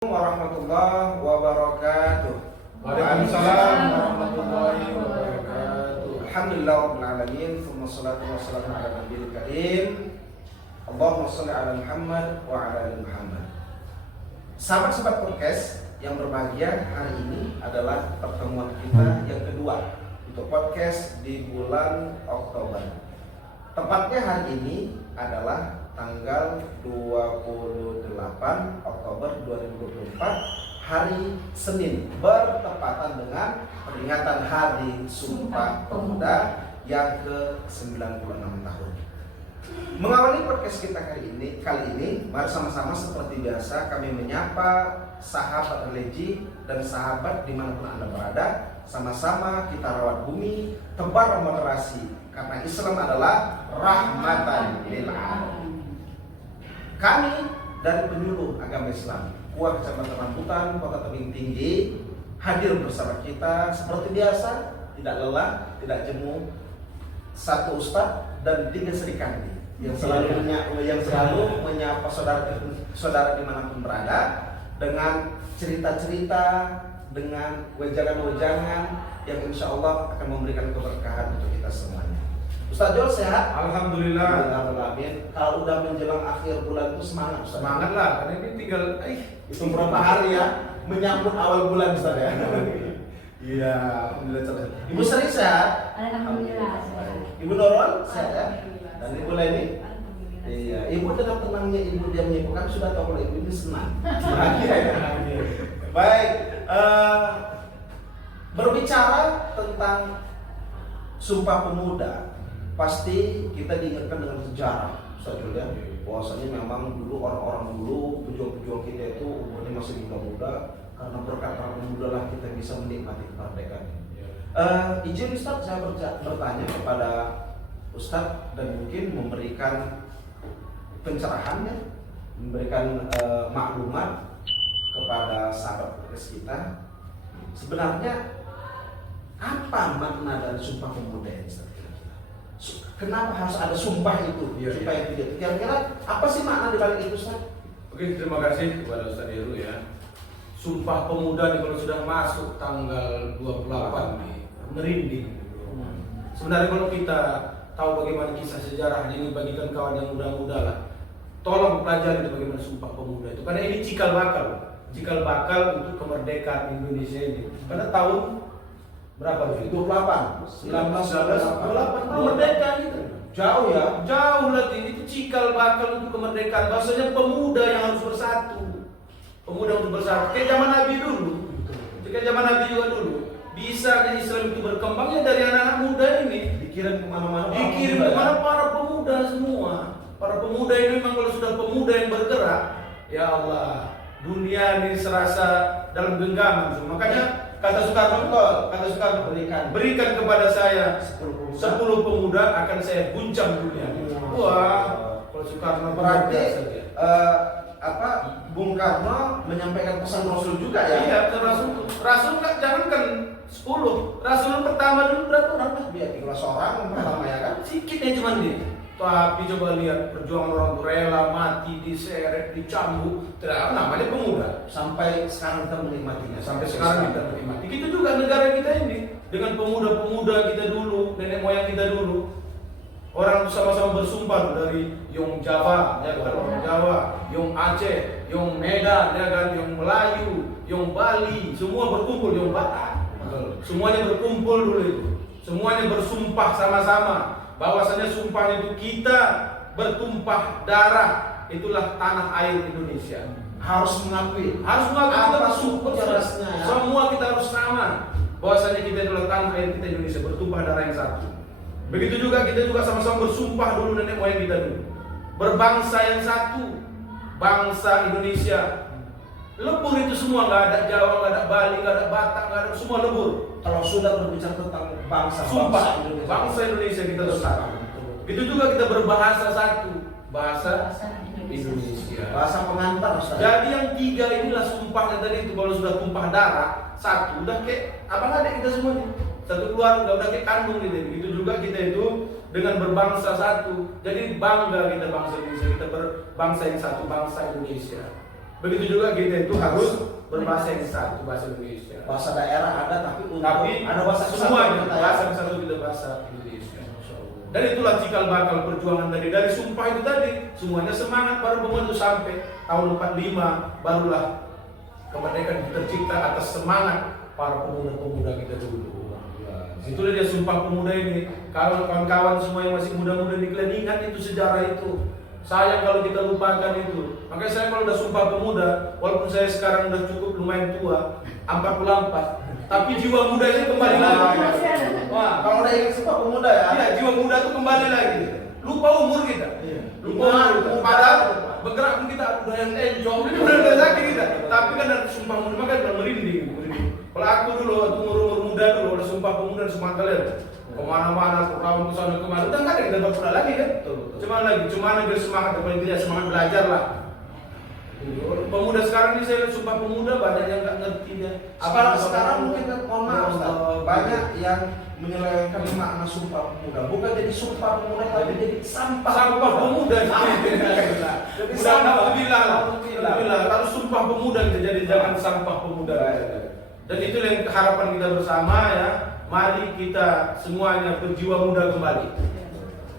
Warahmatullahi wabarakatuh. Waalaikumsalam warahmatullahi wabarakatuh. Alhamdulillah rabbil alamin, thumma salatu wassalamu ala nabiyil karim. Allahumma shalli ala Muhammad wa ala ali Muhammad. Sahabat-sahabat podcast yang berbahagia, hari ini adalah pertemuan kita yang kedua untuk podcast di bulan Oktober. Tepatnya hari ini adalah tanggal 28 Oktober 2024, hari Senin, bertepatan dengan peringatan Hari Sumpah Pemuda yang ke-96 tahun. Mengawali podcast kita kali ini, mari sama-sama seperti biasa kami menyapa sahabat religi dan sahabat dimanapun Anda berada. Sama-sama kita rawat bumi, tebar moderasi, karena Islam adalah rahmatan lil alamin. Kami dari penyuluh agama Islam KUA Kecamatan Rambutan, Kota Tebing Tinggi, hadir bersama kita seperti biasa, tidak lelah, tidak jemu, satu ustadz dan 3 serikandi yang selalu menyapa saudara dimanapun berada dengan cerita-cerita, dengan wejangan-wejangan yang insya Allah akan memberikan keberkahan untuk kita semuanya. Ustaz Jol sehat? Alhamdulillah. Kalau udah menjelang akhir bulan itu semangat Ustaz. Semangat lah, karena ini tinggal itu berapa hari ya menyambut awal bulan Ustaz ya. Iya, alhamdulillah cerdas. Ibu Sri sehat? Alhamdulillah. Ibu Nurul sehat ya? Alhamdulillah. Dan Ibu Leni? Iya, Ibu dengan tenangnya Ibu dia menyimpulkan sudah tahu kalau Ibu ini senang. Bahagia ya. Baik, berbicara tentang Sumpah Pemuda, pasti kita diingatkan dengan sejarah, Ustaz Jul ya. Bahwasanya memang dulu orang-orang dulu, pejuang-pejuang kita itu umurnya masih muda-muda, karena berkat para pemuda lah kita bisa menikmati kemerdekaan. Izin Ustaz, saya bertanya kepada Ustaz dan mungkin memberikan pencerahannya, memberikan maklumat kepada sahabat podcast kita. Sebenarnya apa makna dari Sumpah Pemuda ini? Kenapa harus ada sumpah itu? Supaya tidak. Kira-kira apa sih makna di balik itu, Ustaz? Oke, terima kasih kepada Ustaz Heru ya. Sumpah Pemuda nih kalau sudah masuk tanggal 28 nih, merinding. Sebenarnya kalau kita tahu bagaimana kisah sejarah ini, bagikan kawan yang muda-muda lah, tolong pelajari bagaimana Sumpah Pemuda itu, karena ini cikal bakal untuk kemerdekaan Indonesia ini. Karena tahun berapa itu? 1928 merdeka gitu. Jauh ya? Jauh lagi, itu cikal bakal untuk kemerdekaan. Bahasanya pemuda yang harus bersatu. Pemuda untuk bersatu. Kayak zaman Nabi dulu. Kayak zaman Nabi juga dulu. Bisa Islam itu berkembangnya dari anak-anak muda ini. Dikirim kemana-mana. Dikirim kemana para pemuda semua. Para pemuda ini memang kalau sudah pemuda yang bergerak, ya Allah, dunia ini serasa dalam genggaman. Makanya kata Soekarno, berikan kepada saya 10 pemuda akan saya guncang dunia. Wah, kalau Soekarno berarti Bung Karno menyampaikan pesan Rasul juga ya? Iya, Rasul jangankan 10, Rasul pertama dulu berapa orang? Biar 13 orang yang pertama ya kan? Sikitnya cuma dia. Tapi coba lihat perjuangan orang tua rela mati, diseret, dicambuk, namanya pemuda. Sampai sekarang kita menikmatinya. Sampai sekarang kita menikmati. Begitu juga negara kita ini dengan pemuda-pemuda kita dulu, nenek moyang kita dulu. Orang sama-sama bersumpah dari Yong Jawa, ya kan, orang Jawa, Yong Aceh, Yong Medan, ya kan, Yong Melayu, Yong Bali, semua berkumpul, Yong Batak. Semuanya berkumpul dulu itu. Semuanya bersumpah sama-sama bahwasanya sumpah itu kita bertumpah darah, itulah tanah air Indonesia. Harus mengakui kita bersumpah cerasnya ya? Semua kita harus sama bahwasanya kita adalah tanah air kita Indonesia, bertumpah darah yang satu. Begitu juga kita juga sama-sama bersumpah dulu nenek moyang kita dulu, berbangsa yang satu, bangsa Indonesia. Lebur itu semua, nggak ada Jawa, nggak ada Bali, nggak ada Batak, nggak ada, semua lebur. Kalau sudah berbicara tentang bangsa, sumpah bangsa Indonesia kita bersatu. Itu juga kita berbahasa satu, bahasa Indonesia. Bahasa pengantar Ustaz. Jadi yang 3 inilah sumpahnya tadi itu. Kalau sudah tumpah darah satu, udah kayak abang adik kita semua nih, satu keluarga, udah kayak kandung gitu. Begitu juga kita itu dengan berbangsa satu. Jadi bangga kita bangsa Indonesia, kita berbangsa yang satu, bangsa Indonesia. Begitu juga kita itu harus berbahasa yang satu, bahasa Indonesia. Bahasa daerah ada, tapi ada bahasa semuanya kita ya. bahasa satu kita bahasa Indonesia. Dan itulah cikal bakal perjuangan dari sumpah itu tadi. Semuanya semangat baru membentuk sampai tahun 45 barulah kemerdekaan tercipta atas semangat para pemuda-pemuda kita dulu. Itulah dia Sumpah Pemuda ini. Kalau kawan-kawan semua yang masih muda-muda di kalian ingat itu sejarah itu. Sayang kalau kita lupakan itu. Makanya saya kalau udah Sumpah Pemuda, walaupun saya sekarang udah cukup lumayan tua, 44, tapi jiwa mudanya kembali lagi. Wah, kalau udah ingat Sumpah Pemuda ya. Iya, jiwa muda tuh kembali lagi. Lupa umur kita. Lupa umur. Padahal bergerak pun kita udah yang enjong, ini udah sakit kita. Tapi kan dari Sumpah Pemuda maka udah merinding. Kalau aku dulu waktu umur muda dulu udah Sumpah Pemuda dan semangat kalian. Kemana-mana, ke sana kemana, udah nggak ada yang dapat pula lagi kan? Cuma biar semangat, paling tidak semangat belajar lah. Pemuda sekarang ini saya lihat Sumpah Pemuda banyak yang nggak ngerti ya. Apalagi sekarang mungkin mohon maaf Ustaz, banyak yang menyelewengkan makna Sumpah Pemuda. Bukan jadi Sumpah Pemuda, tapi jadi sampah Pemuda. Jadi Alhamdulillah. Kalau Sumpah Pemuda kita jadi jangan sampah pemuda. Dan itu yang harapan kita bersama ya. Mari kita semuanya berjiwa muda kembali.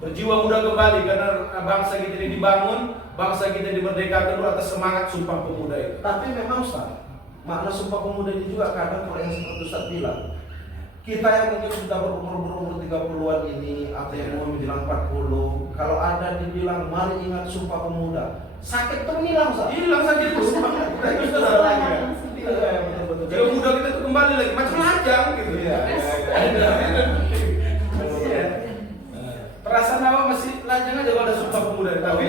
Berjiwa muda kembali karena bangsa kita ini dibangun, bangsa kita dimerdekakan dulu atas semangat Sumpah Pemuda itu. Tapi memang Ustaz, makna Sumpah Pemuda ini juga kadang kalau yang seperti Ustaz bilang, kita yang mungkin sudah berumur 30-an ini atau yang mau menjelang 40, kalau ada dibilang mari ingat Sumpah Pemuda, sakit tuh hilang Ustaz. Hilang sakit itu. Itu sudah lagi. Jiwa muda kita tuh kembali lagi macam lajang gitu. Perasaan apa masih lajang aja kalau ada Sumpah Pemuda. Tapi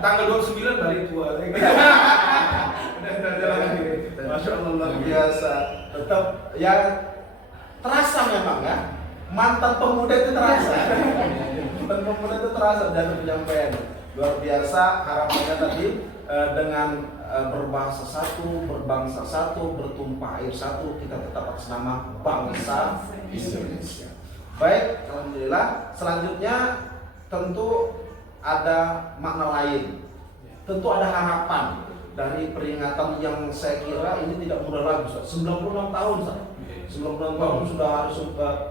tanggal 29 balik tua. Masya Allah luar biasa. Tetap ya terasa memang ya. Mantan pemuda itu terasa. Mantan pemuda itu terasa dan penyampaian luar biasa. Harapannya tadi dengan berbahasa satu, berbangsa satu, bertumpah air satu, kita tetap atas nama bangsa Indonesia. Baik, alhamdulillah. Selanjutnya tentu ada makna lain. Tentu ada harapan dari peringatan yang saya kira ini tidak mudah lagi. 96 tahun, 96 tahun sudah harus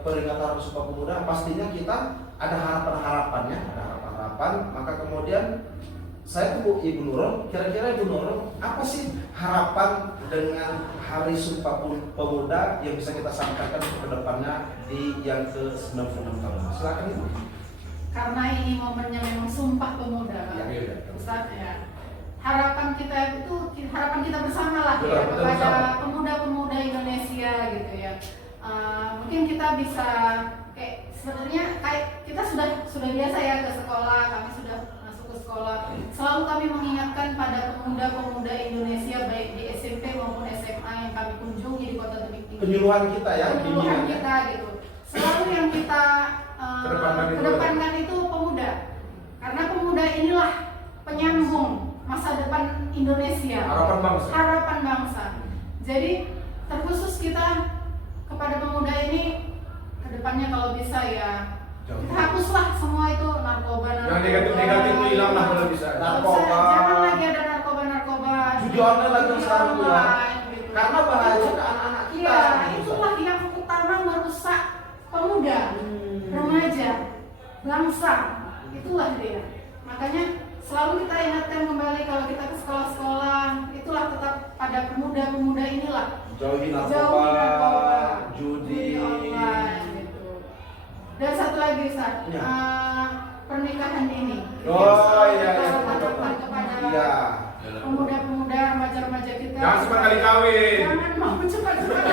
peringatan Hari Sumpah Pemuda. Pastinya kita ada harapan-harapannya, ada harapan-harapan. Maka kemudian saya tunggu Ibu Nurul, kira-kira Ibu Nurul, apa sih harapan dengan Hari Sumpah Pemuda yang bisa kita sampaikan ke depannya di yang ke-96 tahun? Silakan Ibu. Karena ini momennya memang Sumpah Pemuda, Ustaz ya. Harapan kita itu harapan kita bersama lah ya kepada pemuda-pemuda Indonesia gitu ya. Mungkin kita bisa sebenarnya kita sudah biasa ya ke sekolah, kami sudah ke sekolah, selalu kami mengingatkan pada pemuda-pemuda Indonesia baik di SMP maupun SMA yang kami kunjungi di Kota Tebing Tinggi. Penyuluhan kita ya, penyuluhan kita gitu. Selalu yang kita kedepankan itu pemuda, karena pemuda inilah penyambung masa depan Indonesia. Harapan bangsa. Jadi terkhusus kita kepada pemuda ini kedepannya kalau bisa ya. Kita hapuslah semua itu narkoba. Yang negatif itu hilang lah kalau bisa. Narkoba. Jangan lagi ada narkoba. Judi online lagi sekarang ya. Gitu. Karena bahaya ke anak-anak kita. Iya, itulah yang utama merusak pemuda, remaja, bangsa. Itulah dia. Makanya selalu kita ingatkan kembali kalau kita ke sekolah-sekolah, itulah tetap pada pemuda-pemuda inilah. Jauhi narkoba, judi online. Dan satu lagi Ustaz, ya. Pernikahan dini. Oh iya, kepada pemuda-pemuda, remaja-remaja kita. Jangan sekali kawin. Jangan mau cepat-cepat.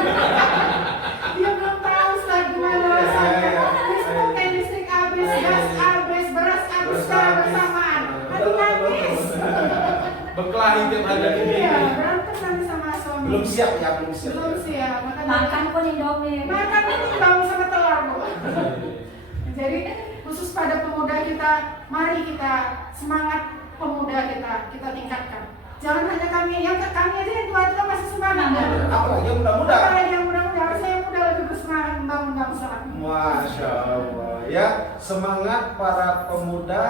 Dia belum tahu Ustaz gimana rasanya. Listrik habis, gas habis, beras habis secara bersamaan. Aduh nangis. Berkelahi tiap hari ini. Iya, berantem nanti sama suami. Belum siap ya, belum siap. Belum siap. Makan pun Indomie. Makan pun Indomie sama telur, Bu. Jadi khusus pada pemuda kita, mari kita semangat pemuda kita tingkatkan. Jangan hanya kami aja yang tua masih semangat. Apalagi yang muda-muda. Apalagi yang muda-muda, harusnya yang muda lebih bersemangat membangun bangsa. Masya Allah ya, semangat para pemuda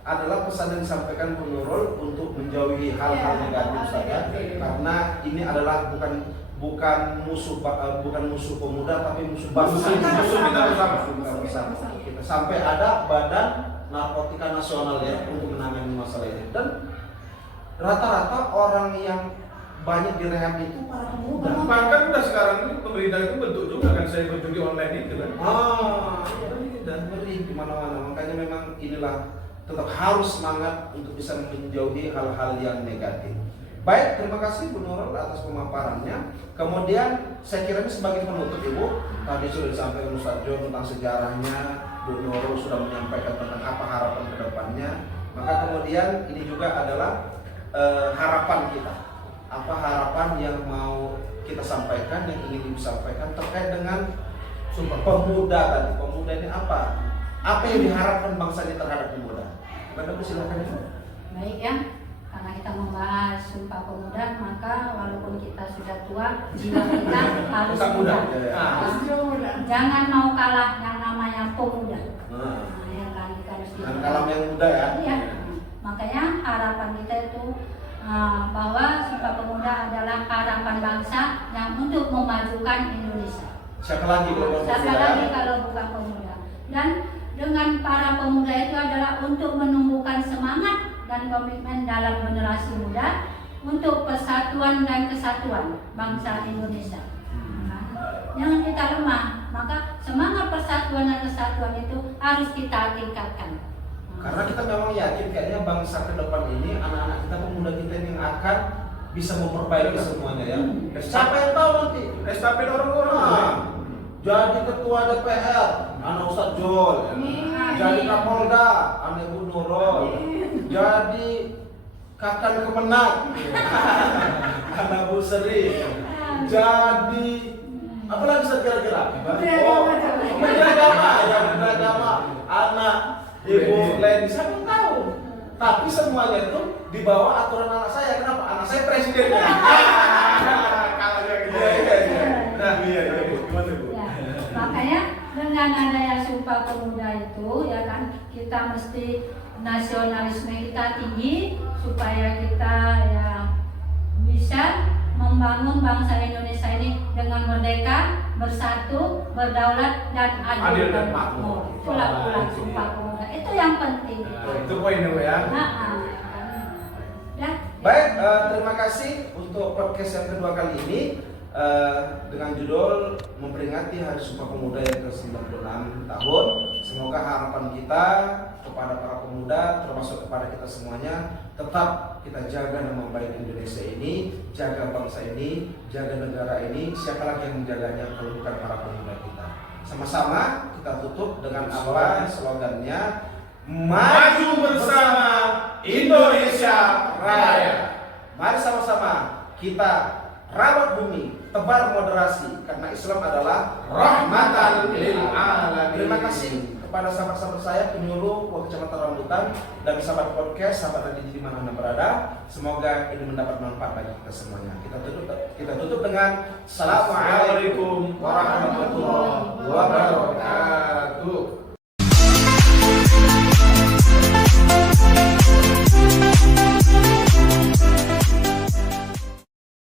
adalah pesan yang disampaikan Bu Nurul untuk menjauhi hal-hal negatif Ustaz ya. Karena ini adalah bukan musuh pemuda tapi musuh bangsa. Musuh kita bersama. Kita sampai ada Badan Narkotika Nasional ya untuk menangani masalah ini. Dan rata-rata orang yang banyak direhab itu para pemuda. Bahkan udah sekarang ini pemerintah itu bentuk juga kan saya berjudi online itu kan. Dan ngeri di mana-mana. Makanya memang inilah tetap harus semangat untuk bisa menjauhi hal-hal yang negatif. Baik, terima kasih Bu Nurul atas pemaparannya. Kemudian saya kira ini sebagai penutup Ibu, tadi sudah disampaikan Ustaz John tentang sejarahnya, Bu Nurul sudah menyampaikan tentang apa harapan ke depannya. Maka kemudian ini juga adalah harapan kita. Apa harapan yang mau kita sampaikan, yang ingin disampaikan terkait dengan Sumpah Pemuda tadi. Pemuda ini apa? Apa yang diharapkan bangsa ini terhadap pemuda? Gimana Bu, silakan Ibu. Baik ya, karena kita membahas Sumpah Pemuda, maka walaupun kita sudah tua, jiwa kita harus Tetap muda. muda. Jangan mau kalah yang namanya pemuda. Nah, Ya kan, kita harus dengan kalam yang muda ya. Iya. Makanya harapan kita itu bahwa Sumpah Pemuda adalah harapan bangsa yang untuk memajukan Indonesia. Siapa lagi kalau Siapa pemuda? lagi kalau bukan pemuda? Dan dengan para pemuda itu adalah untuk menumbuhkan semangat dan komitmen dalam generasi muda untuk persatuan dan kesatuan bangsa Indonesia. Jangan kita lemah, maka semangat persatuan dan kesatuan itu harus kita tingkatkan. Karena kita memang yakin kayaknya bangsa ke depan ini, anak-anak kita, pemuda kita ini yang akan bisa memperbaiki semuanya ya. Siapa yang tahu nanti? Estafet orang-orang. Jadi ketua DPR, anak Ustaz Jol. Jadi Kapolda, anak Bu Nurul. Jadi Kakan Kemenak, anak Bu Seri. Jadi apa lagi Ustaz kira-kira? Menteri Agama, ya Menteri Agama, anak Ibu Leni. Siapa yang tahu? Tapi semuanya itu di bawah aturan anak saya. Kenapa? Anak saya presidennya. Kalah dia gitu. Nah, Iya, gimana Bu? Ya, makanya dengan adanya Sumpah Pemuda itu ya kan kita mesti nasionalisme kita tinggi supaya kita ya bisa membangun bangsa Indonesia ini dengan merdeka, bersatu, berdaulat dan adil dan makmur. Itulah Sumpah Pemuda. Itu yang penting. Itu poinnya Bu ya. Ya. baik, terima kasih untuk podcast yang kedua kali ini dengan judul memperingati Hari Sumpah Pemuda yang ke-96 tahun. Semoga harapan kita kepada para pemuda, termasuk kepada kita semuanya, tetap kita jaga nama baik Indonesia ini, jaga bangsa ini, jaga negara ini. Siapa lagi yang menjaganya kalau bukan para pemuda kita? Sama-sama kita tutup dengan apa slogannya? Maju bersama Indonesia Raya. Mari sama-sama kita rawat bumi, tebar moderasi, karena Islam adalah Rahmatan lil alamin. Terima kasih kepada sahabat-sahabat saya penyuluh Kecamatan Rambutan dan sahabat podcast, sahabat Radio di mana Anda berada. Semoga ini mendapat manfaat bagi kita semuanya. Kita tutup dengan Assalamualaikum warahmatullahi wabarakatuh.